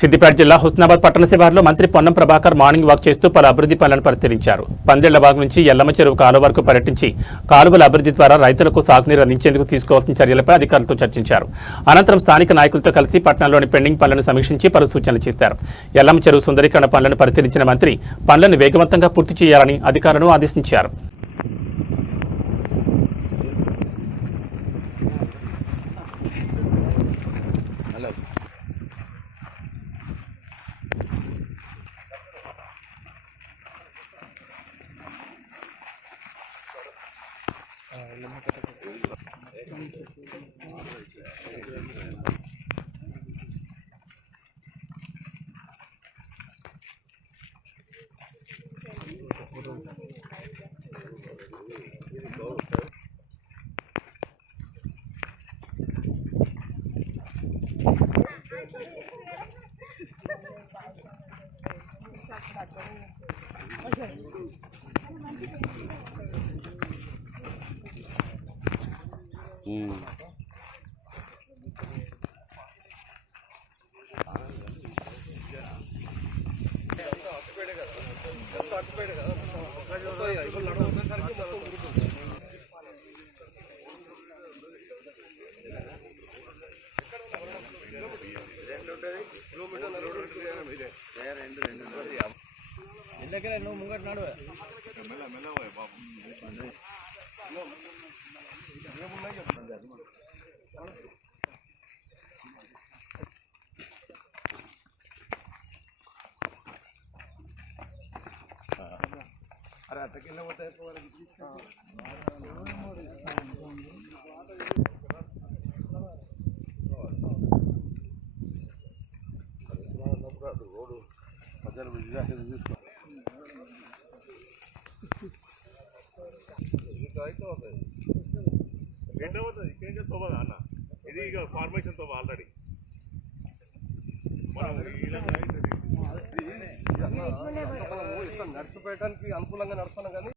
సిద్దిపేట జిల్లా హుస్నాబాద్ పట్టణ శివారులో మంత్రి పొన్నం ప్రభాకర్ మార్నింగ్ వాక్ చేస్తూ పలు అభివృద్ధి పనులను పరిశీలించారు. పందేళ్ల భాగం నుంచి ఎల్లమ్మ చెరువు కాలువ వరకు పర్యటించి కాలువల అభివృద్ధి ద్వారా రైతులకు సాగునీరు అందించేందుకు తీసుకోవాల్సిన చర్యలపై అధికారులతో చర్చించారు. అనంతరం స్థానిక నాయకులతో కలిసి పట్టణంలోని పెండింగ్ పనులను సమీక్షించి పలు సూచనలు చేశారు. ఎల్లమ్మ చెరువు సుందరీకరణ పనులను పరిశీలించిన మంత్రి పనులను వేగవంతంగా పూర్తి చేయాలని అధికారులను ఆదేశించారు. ఇది ఫార్మేషన్ తో ఆల్రెడీ నడిచిపోయడానికి అనుకూలంగా నడుస్తున్నాం కానీ